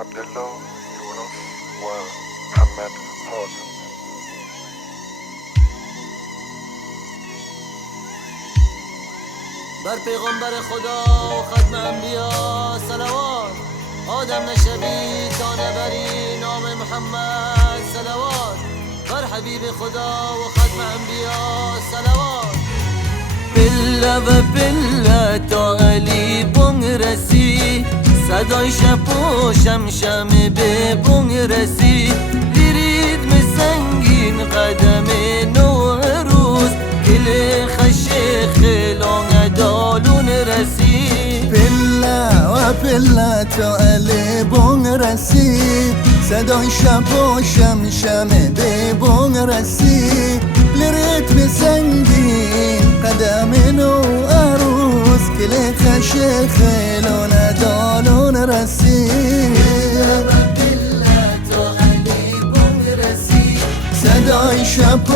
عبدالله یونس و محمد حازم. بر پیغمبر خدا و ختم انبیا صلوات. آدم نشوی تا نبری نام محمد صلوات. بر حبیب خدا و ختم انبیا صلوات. پله و پله تا علی بونگ رسی، صدای شب و شمشم به بونگ رسی. ریتم سنگین قدم نو روز، کل خشه خلان دالون رسی. پله و پله تا علی بونگ رسی، صدای شب و شمشم به بونگ رسی. ریتم سنگین قدم نو عروس، کل خشه خلان دالون رسی. صدای شب و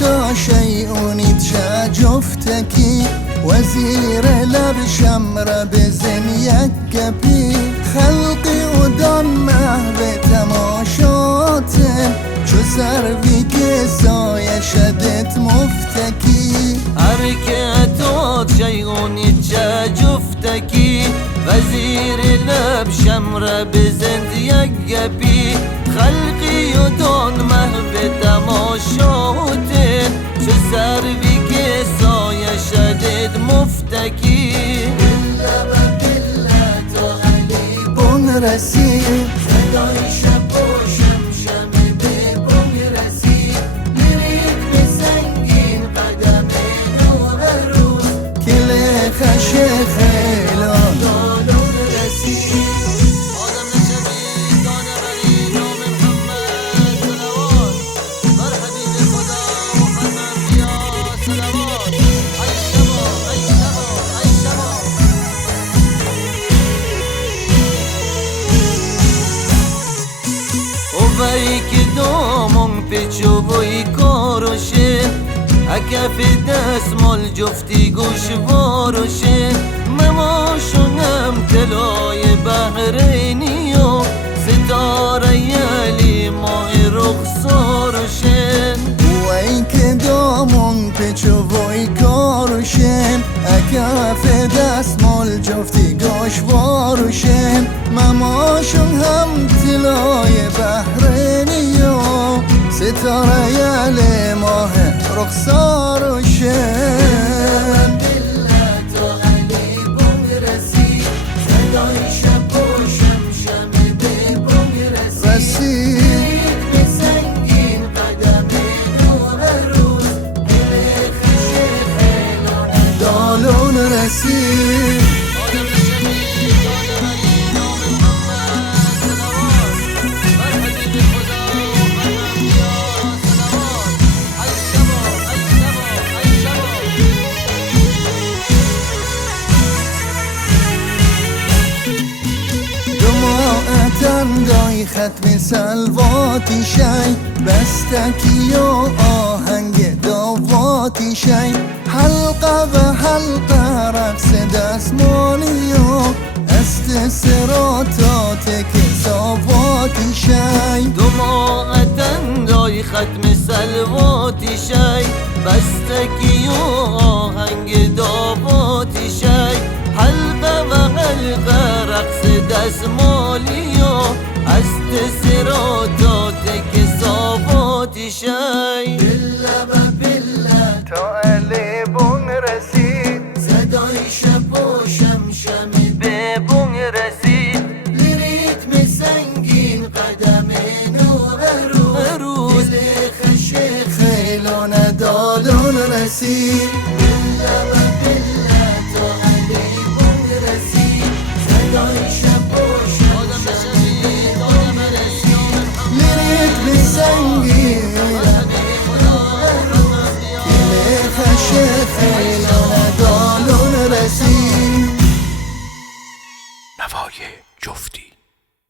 تا شیعونی تشا جفتکی، وزیر لب شمر بزن یک گپی. خلقی و دان محو تماشاته، چو سروی که سایه شدت مفتکی. حرکتات شیعونی تشا جفتکی، وزیر لب شمر بزن یک گپی. خلقی و دان محو تماشاته، چه سروی که سایه شدید مفتکی. پله و پله تا علی بونگ رسی، صدای شب و شمشم به بونگ رسی. ریتم سنگین قدم نو روز، کل خشه خیلان دالون رسی. وی که دامون پیچو بوی کاروشه، اکف دستمال جفتی گوشواروشه. مماشونم تلای بحرینی و ستاره یلی ماه رخساروشه. وی که دامون پیچو بوی کاروشه، اکف دستمال جفتی گوشواروشه. مماشون هم تلای بحرینی و ستاره یل ماه رخساروشه. دالون رسی. دای ختم سلواتی شی، بستکی و آهنگ داواتی شی. حلقه و حلقه رقص دستمالی و است سراتات که ساواتی شی. دماغتن دای ختم سلواتی شی، بستکی و آهنگ داواتی شی. حلقه و حلقه رقص دستمالی و است سراتات که ساواتی شی. پله و پله تا علی بونگ رسی، صدای شب و شمشم به بونگ رسی. ریتم سنگین قدم نو روز، دل خشه خیلان دالون رسی. پله و پله تا علی بونگ رسی، صدای شب و شمشم سنگینه که خشت ایلان دالون رسید. نوای جفتی.